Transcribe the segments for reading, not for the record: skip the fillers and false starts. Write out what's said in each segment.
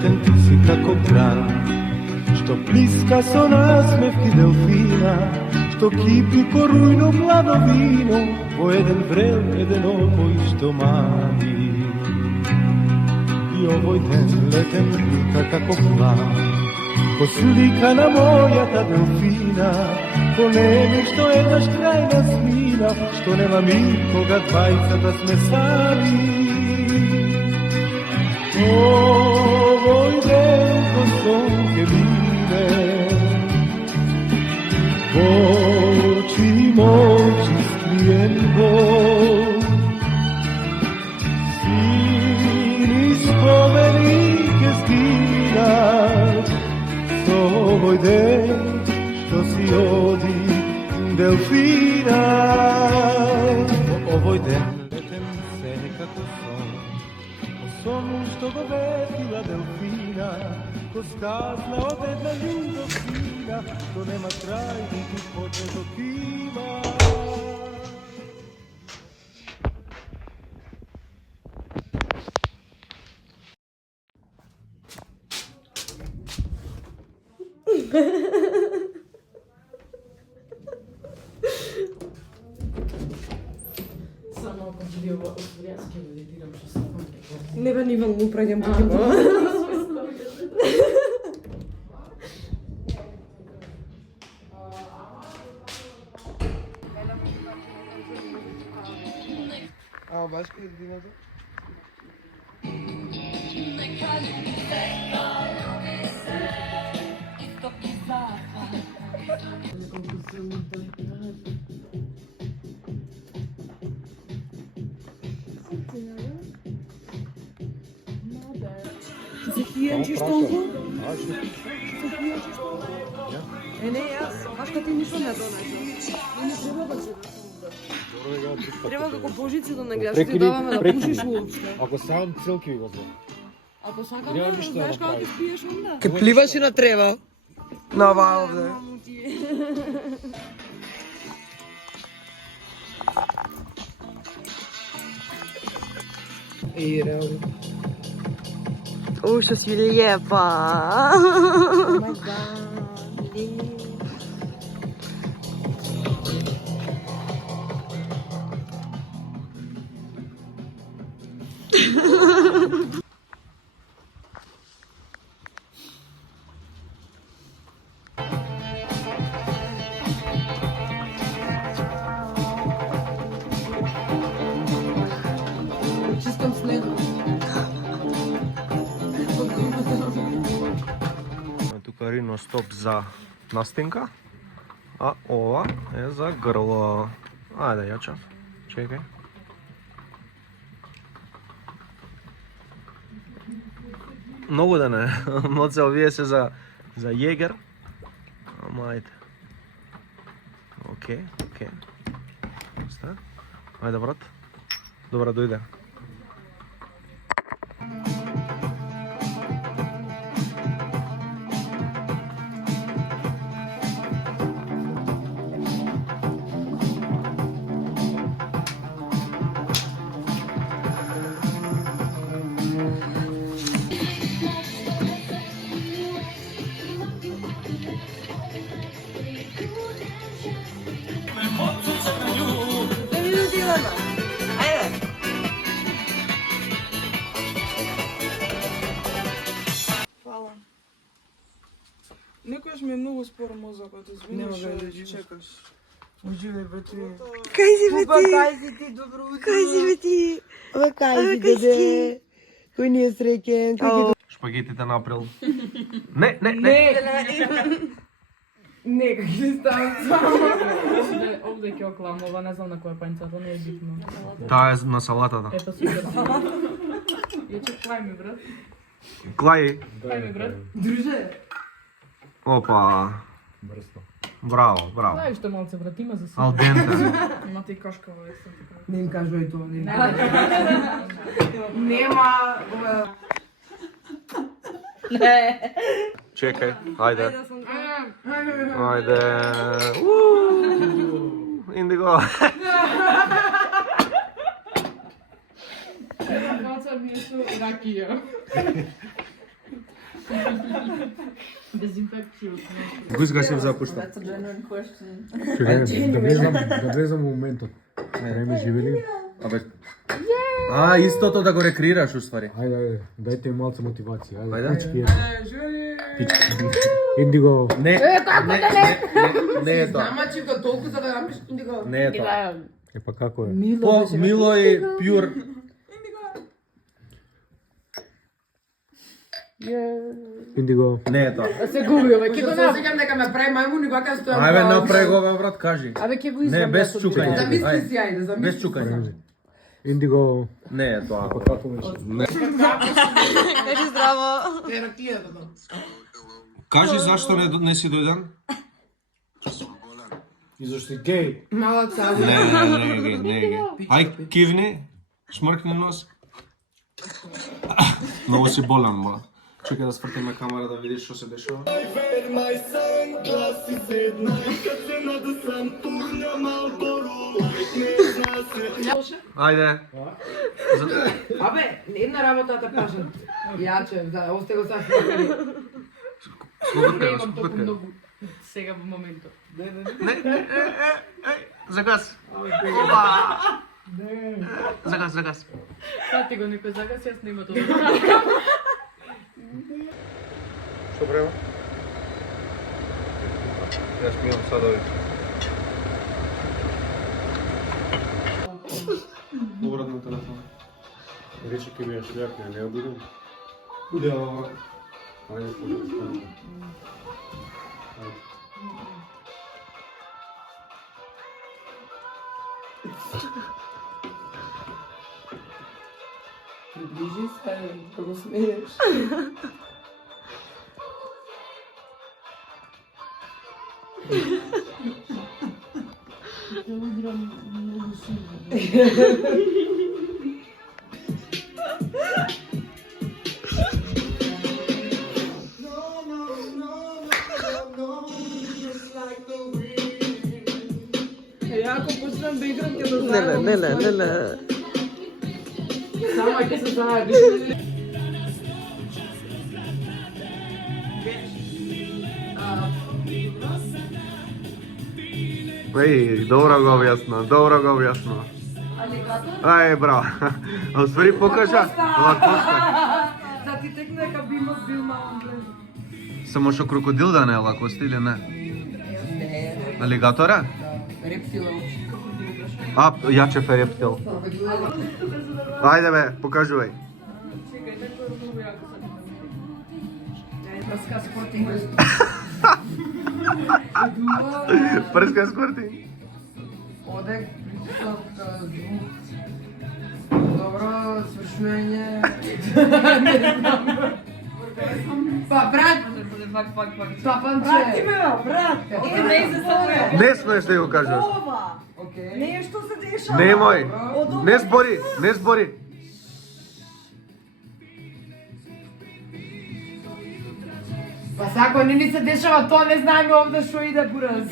летен ти си како град, што плиска со насмевки делфина, што кипи ко рујно младо вино, во еден врел, еден обој што мами. И овој ден летен вика како план, ко слика на мојата делфина, ко неми што еднаш крај нас мина, што нема миг кога двајцата сме сами. Овој ден ко сон ке биде, во очи мочи скриен бол, сини спомени ке скинат, со овој ден што си оди делфина. Овој ден летен се како сон, сон што го ветила делфина, ко сказна од една љубовина, што нема крај ниту почеток има. Само ако ќе ова отворјас ќе го едитирам што сакам. Не бе, ниван му праќам како. А, баш ке дината? Се пијанчиш толку? Не, јас, башка ти ништо не донесе. Не треба баче да треба како божици да нагледаш, ти даваме да пушиш уопште. Ако сам целки го знам. Ако сакам да знаеш како ти спиеш онда. Ке пливаш и на трева. На оваа овде. И реално. Што си лепа. Чистам снегот. Тука рино стоп за настинка, а ова е за грло. Ајде, јачав. Чекај. Многу да не. Моце овие се за јегер. Ама ајде. Океј. Ста? Ајде, брат. Добра, дојде. Фала. Некојаш ми е многу спор мозокот, извинуваш, чекаш. Уживај бе ти. Кај си бе ти? Кај си ти, добро утро. Кај си бе ти? Абе, кај си деде? Кој ни е среќен? Шпагетите на април. Не. Нека ќе ставам само. Овде ќе оклам, ова не знам на која пањцата, не е битно. Таа е на салатата. Ето супер. Јаче, клај ми, брат. Клај. Клај ми, брат. Друже. Опа. Браво. Клај што малце, брат, има за супер. Ал денте. Има ти кошка во ексен. Не им кажувај тоа, не. Нема. Чекај, ајде. Ајде. Индиго. Една палца ми е со ракија. Дезинфекција. Кој сега се запушта? Да влезам во моментот. Време живели. Абе. Истото да го рекреираш уствари. Ајде, дајте малце мотивација. Ајде. Кучки. Индиго. Не е тоа. Намачив го толку за да напиш индиго. Не е тоа. Епа како е? Мило и пјур. Индиго. Не е тоа. Се губи, ова ќе го Се сеќам дека ме прави мајмун и вака стојам. Ајде направи го, бе, брат, кажи. Абе ќе го Не, извадам. без чукање. Замисли си, ајде, замисли. Без чукање. Индиго. Не е тоа. Епа како беше? Кажи здраво. Кажи зашто не си дојден? И зашто си геј? Малаца. Не е гей. Ај, кивни, шмркни нос. Многу си болен, мола. Чекај да свртиме камера да видиш што се дешава. Ајде. Абе, една работа да кажам. Јаче, да, осте го сак. Не имам толку многу сега во моментот. Загас. Загас. Прати го некој загас, јас нема тоа. Што према? Јас ми имам садови. Обратно телефон. Рече ке ми ја шљакне, не ја будем? Буде. Ајде, појде. Приближи се, да го смееш. Ако почнам да играм, ќе да знаем. Не. Сама ќе се зајаби. Еј, добро го објасна. Ај, браво. А уствари покажа. Лакоста. Да ти текне дека бил малон. Само што крокодил да не е лакоста или не? Алигатора? Рептила. А, јачев е рептил. Ајде бе, покажувај. Прска спортинг. Прска скорти. Одек, притисок, звук. Добро, свршување. Не знам. Па, брат! Папанче! брат! Не смееш да го кажеш. Океј. Нешто се дешава. Немој. Не збори. Па сако не ни се дешава тоа, не знаеме овде што иде бураз.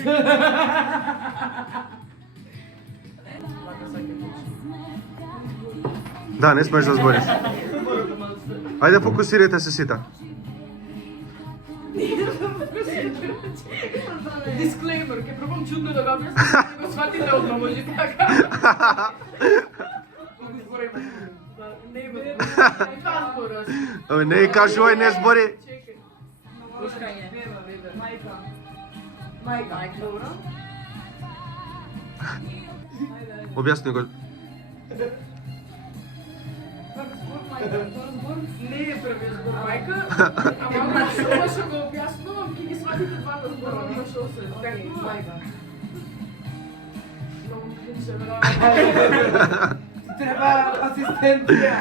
Да, не смееш да збориш. Ајде фокусирайте се сите. Дисклеймер, ќе пробам чудно да го објаснам, да го сватите одма, може така. Не има зборот. Не кажувај, не збори. Мајка, добро. Објасни го. Не е првиот збор мајка, ама што го објаснувам, ќе ги сватите двата збора, на што се. Мајка. Многу клише, веројатно. Треба асистенција.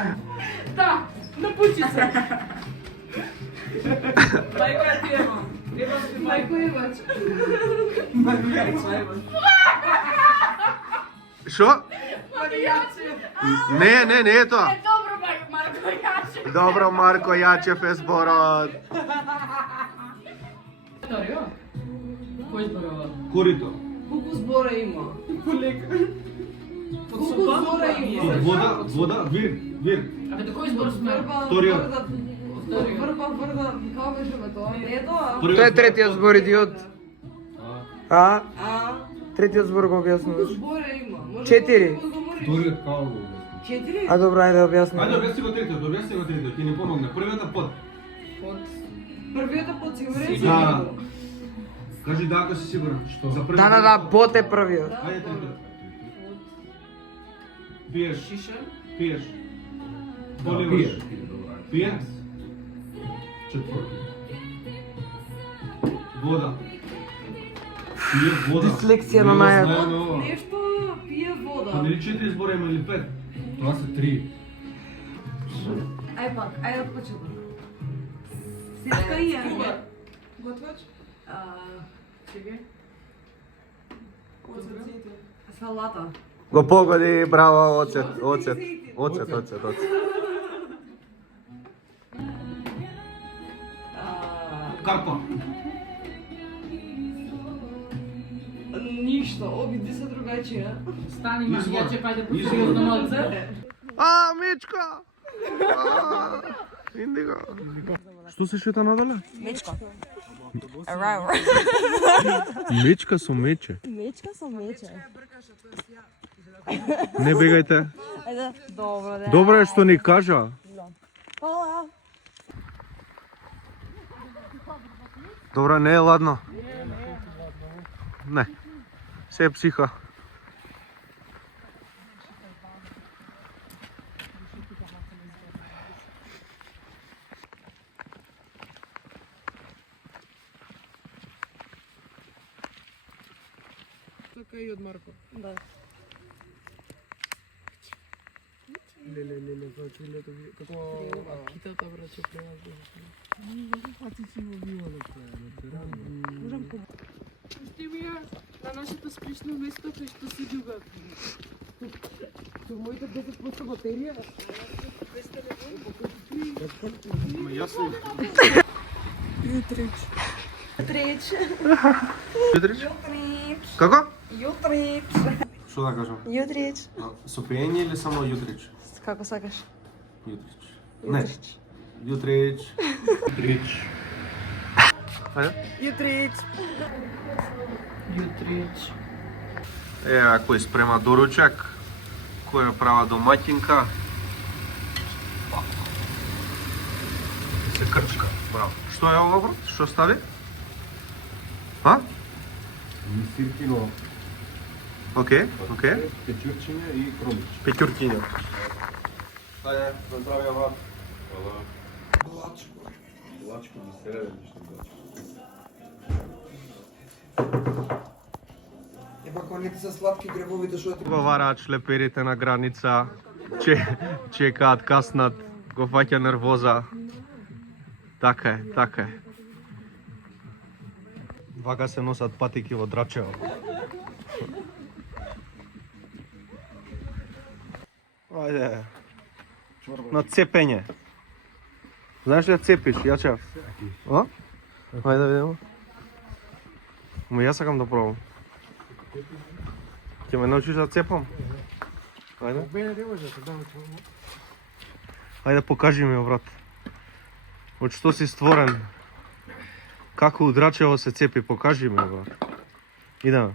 Да, напучи се. Мајка ти ема. Мајко имач. Шо? Не е тоа. Добро, Марко Јачев. Добро, Марко Јачев е зборот. Торио? Кој зборува? Корито. Колку збора има? Колку збора има? Вода, вир. Абе, до кој збор сме? Торио. Врба, како беше тоа? Не е тоа? Тоа е третиот збор, идиот. А? Третиот збор го објаснуваш. Зборе има. Може 4. да одговори. Вториот као го. 4? А добро, ајде објасни. Ајде, објасни го третиот, ќе ни помогне. Првиот е под. Првиот е под сигурен. Да. Кажи да, ако си сигурен. Што? За првиот. Да, пот е првиот. Ајде третиот. Пиеш. Шише. Пиеш. Поливаш. Пиеш. Четврти. Вода. Пие вода. Дислексија на најако. Нешто пие вода. Па нели 4 збора има или 5? Тоа се 3. Ај пак, ајде од почеток. Сетка и ја. Готвач? Чекај. Салата. Го погоди, браво, оцет. Карпа. Ништо, обиди се другачија. Стани, ма, Извор. ја че пајде по Извор. сериозно малце. А, мечка! Индиго. Што се шета надале? Мечка. Мечка со мече. Мечка со мече. Не бегајте. Ајде, добро, да. Добро е што ни кажа. Хвала. Добро, не е ладно. Не. Се е психа. Така и од Марко. Да. Леле, како китата браче прелаза. Пусти ми ја на нашето спишно место кај што се џуга. Со моите 10% батерија. Ютрич. Јутрич? Ютрич. Како? Ютрич. Што да кажам? Ютрич. Со пење или само јутрич? Како сакаш? Јутрич. Не. Јутрич. Јутрич. Ајде? Ютрич. Јутрич. Ева кој спрема доручак, кој ја права домаќинка. Се крчка, браво. Што е ова, брат? Што стави? А? Сиркино, Океј. печурчиња и кромич. Пеќуркиња. Ајде, здравија, брат. Лачко за среден ништо. Епа кога не ти се сладки гребовите, што ти... Говораат шлеперите на граница, чекаат, каснат, го фаќа нервоза. Така е, така е. Вака се носат патики во Драчево. Ајде. На цепење. Знаеш ли да цепиш, јача? А? Ајде да видимо. Ма јас сакам да пробам. Ќе ме научиш да цепам? Ајде. Ајде покажи ми, брат. Од што си створен? Како у Драчево се цепи, покажи ми, брат. Идеме.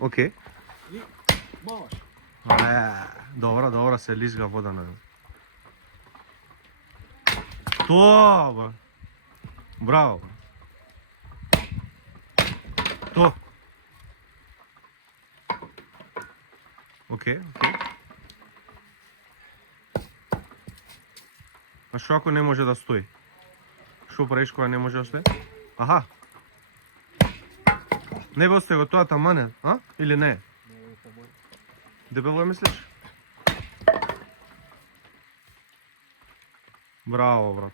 Океј. Добро, добро, се лизга вода на. Тоа, бе. Браво, бе. То. Океј. А што ако не може да стои? Што правиш кога не може да стои? Аха. Не бе осте го тоа тамане, а? Или не? Дебело мислиш? Браво, брат.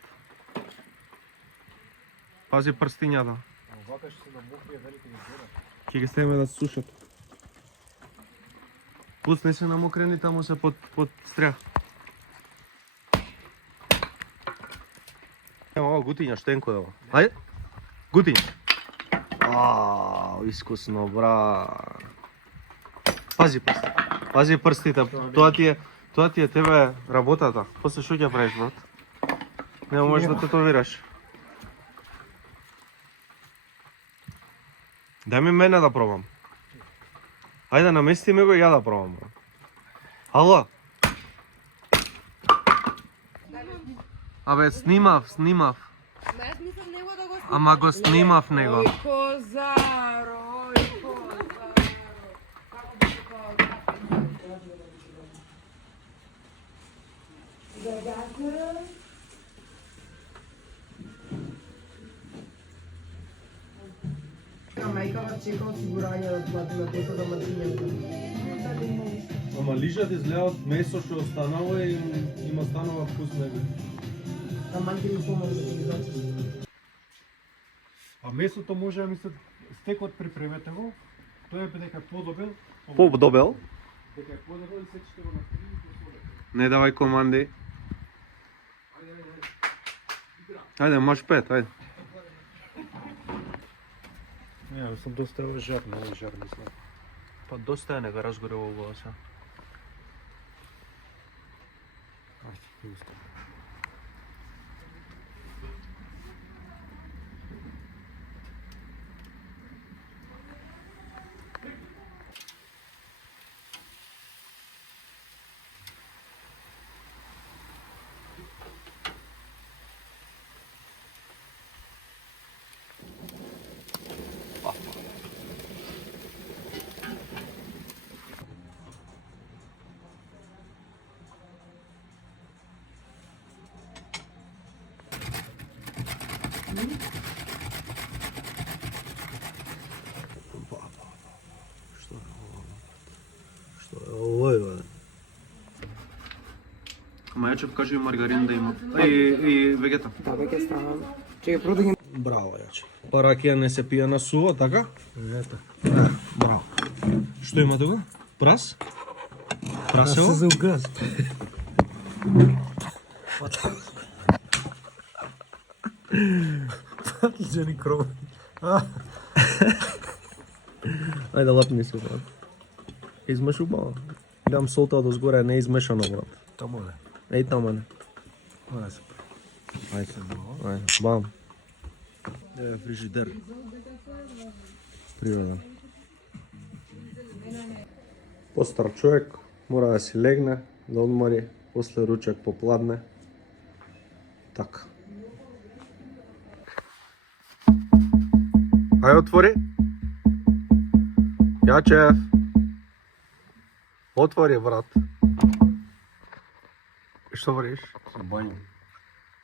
Пази прстињата. Ќе ги ставиме да се сушат. Пусни се намокрени, таму се под стрях. Ево ова гутиња, штенко е ова. Ајде. Гутиња. Искусно, бра. Пази прсти. Пази прстите. Тоа ти е тебе работата. После што ќе правиш, брат? Не можеш да татуираш. Дај ми мене да пробам. Ајде, намести ми го и ја да пробам. Ало? Абе, снимав. Ама го снимав него. Козаро. Мајкава чека осигурање да плати на тето доматињата. Ама лижат изгледа од месо што останало и има станува вкус него. А мајка ми помогне да ги зачисти. А месото може да ми се стекот припремете го, тој е дека подобел. Подобел? Дека е подобел и сечете го на 3 и посолете. Не давај команди. Ајде, маш 5, ајде. Не, сум доста жар, много жар мислам. Па доста е, нека разгоре во гласа. Ајде, пусто. Ама ја ќе покажи маргарин да има. И вегета. Да, веќе ставам. Чекај, прво да ги... Браво, јаче. Па ракија не се пие на сува, така? Не, така. Браво. Што има тука? Прас? Прасево? За угаз. Жени кров. Ајде, лапни се, брат. Измеш убаво. Дам солта од озгоре, не измешано, брат. Тамо не. Еј тамо не. Ајде се. Ајде, бам. Е, фрижидер. Природен. Постар човек мора да си легне, да одмори, после ручек попладне. Така. Ајде, отвори. Јачев. Отвори, брат. Што вариш? Со бању.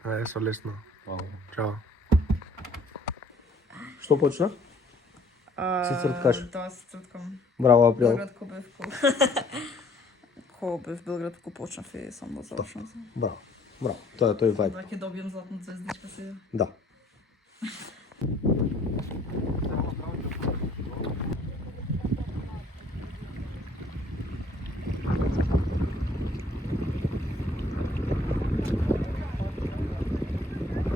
Ајде, со лесно. Хвала. Чао. Што почна? Си црткаш? Да, си црткам. Браво, Април. Белград Кобевко. Кобев, Белград ко почнав и сам да завршам. Браво. Браво. Тоа е тој вајб. Да ќе добијам златна звездичка сега. Да.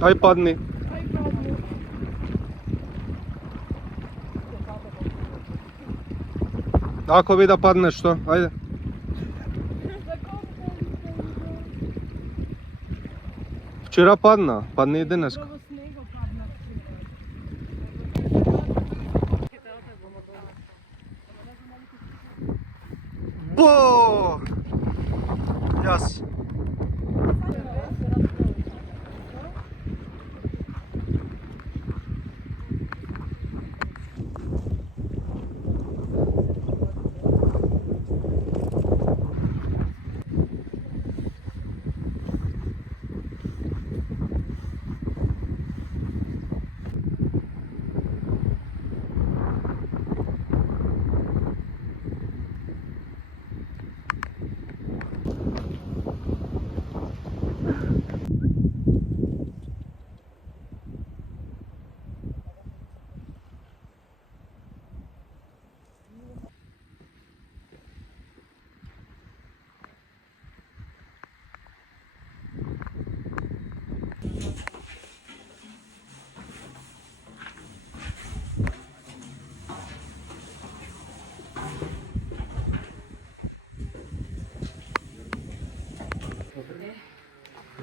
Ај падни. Ако би да паднеш, што? Ајде. Вчера падна, падне и денеска. Бо! Јас.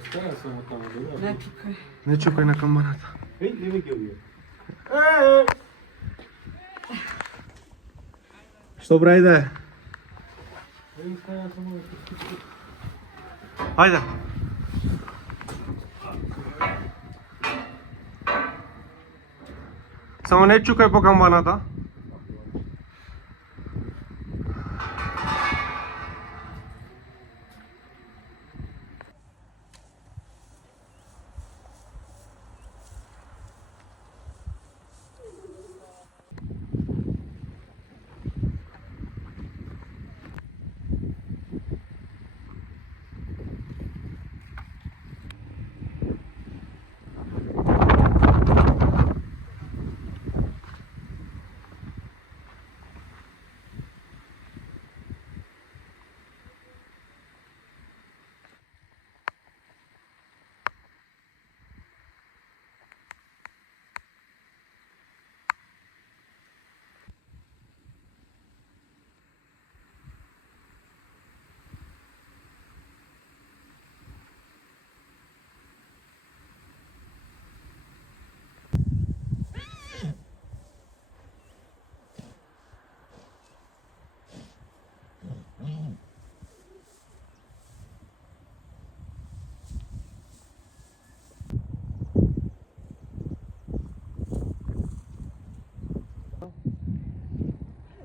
Не чукај. Не чукај на камбаната. Што брајде? Ајде. Само не чукај по камбаната.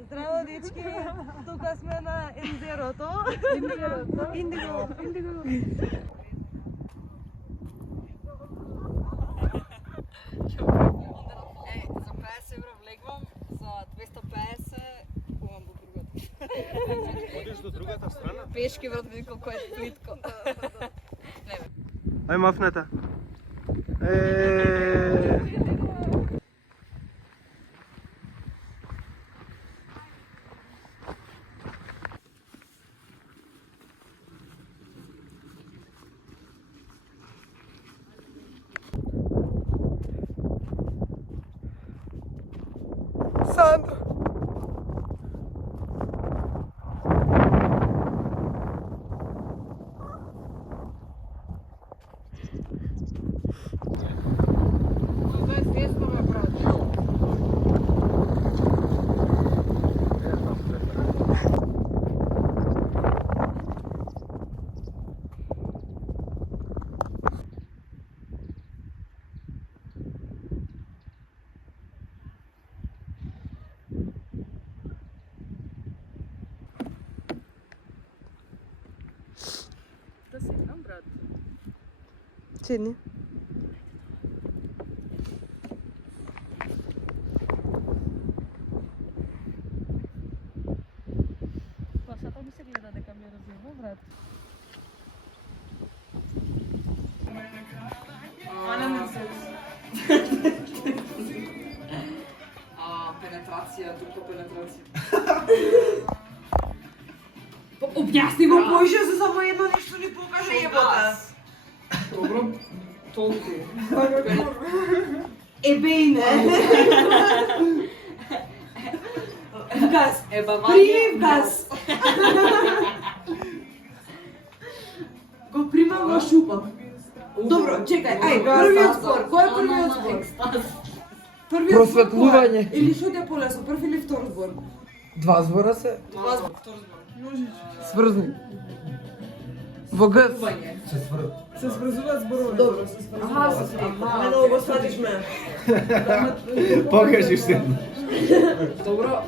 Здраво, дечки! Тука сме на езерото. Индиго. За 50 евро влегвам, за 250 умам до другата. Одиш до другата страна? Пешки, брат, види колко е плитко. Ај мафнете. Сандро. Това е тесно, ме брат. Да седнам, брат. Седни. Пасата ми се гледа дека ми разјава, брат. Пенетрација, тука пенетрација. Објасни го поише за само едно нешто ни покаже ебата. Добро, толку. Ебејне. Вгас. Ебавање. Вгас. Го примам, го шупам. Добро, чекај, ај, првиот збор. Кој е првиот збор? Првиот збор Просветлување. кој е? Или што ти е полесно, прв или втор збор? Два збора се. Два збор, втор збор. Сврзни. Во Г. Се сврзуваат зборови. Добро, се сврзуваат. Аха, се сврзуваат. Не много го сватиш ме. Покажи се. Добро.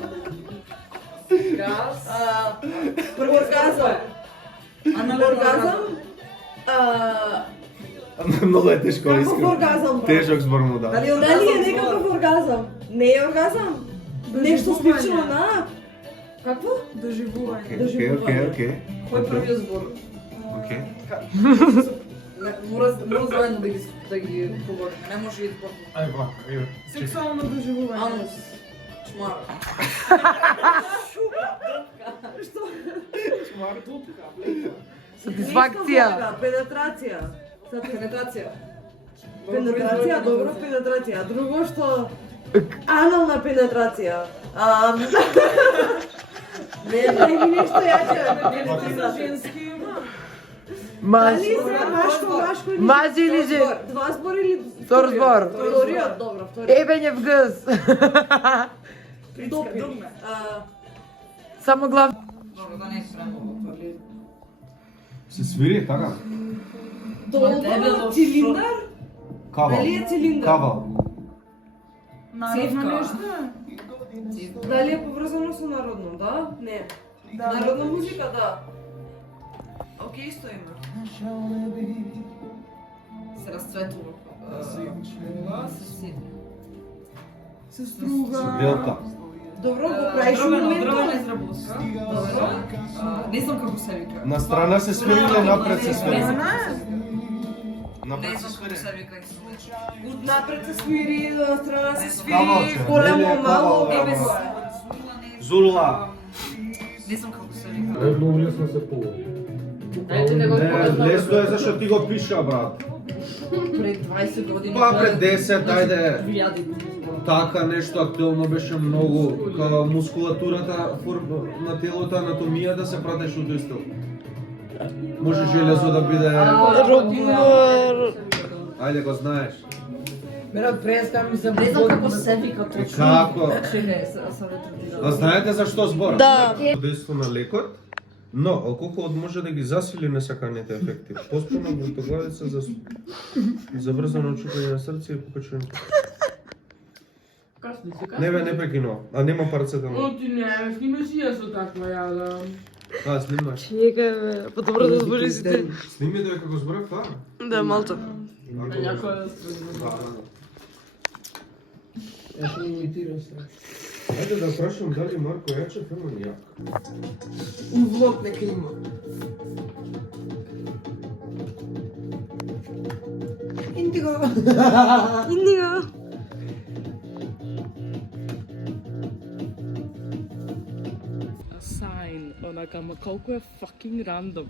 Газ. Оргазам. Оргазам. Многу е тешко, Каков искрено. оргазам, брат? Тежок збор му да. Дали е некаков оргазам? Не е оргазам? Нешто слично на... Какво? Окей. Кој е првиот збор? Окей. Мора заедно да ги поговориме, не може избор. Сексуално доживување. Анус. Чмар. Сатисфакција. Пенетрација. Пенетрација. Пенетрација, добро, пенетрација. Друго што... Анална пенетрација. Не, нешто јаче. Женски има. Дали се машко или... Мази или жен? Два збор или... Втор збор. Вториот, добро, вториот. Ебење в гъс. Допир. Само глав. Добро, да не правам. Се свири така? Долго, цилиндар? Кава. Дали е цилиндар? Кава. Цевка нешто? Дали е поврзано со народно, да? Не. Народна музика, да. Океј, исто има. Се расцветува. Се струга. Белка. Добро, го правиш у Дрвена моментот. изработка. Добро. Не знам како се вика. На страна се свири или напред се свири? Не Напред се знам како свири. се вика. Напред се свири, на страна се Кавалче, свири, големо, или мало, кавал, како кавал. е. Зула. Не знам како се вика. Многу лесно се пува. Лесно е зашто ти го пиша, брат. Пред 20 години. Па пред 10, ајде. Така нешто актуелно беше многу, као мускулатурата на телото, анатомијата се пратеше од тој стил. Може железо да биде... Ајде го знаеш. Брат, преска ми се Не знам како се вика точно. Како? Чекај, се ретардирам. А знаете зашто зборам? Да. Дејство на лекот, но алкохолот може да ги засили несаканите ефекти. Поспорно глутоглавица за забрзано чупање на срце и покачување. Касни се, Не бе, не прекинува. А нема парацетамол. Ти не, снимаш и ја со таква јада. А, снимаш. Чекај, бе, по-добро да збориш сите. Сними дека го зборав тоа. Да, малто. Някоја да спрема. Ја ќе имитирам сега. Ајде да прашам дали Марко Јачев има јак. Увлог нека има. Индиго. Индиго. Sign, онака, ма колку е fucking random.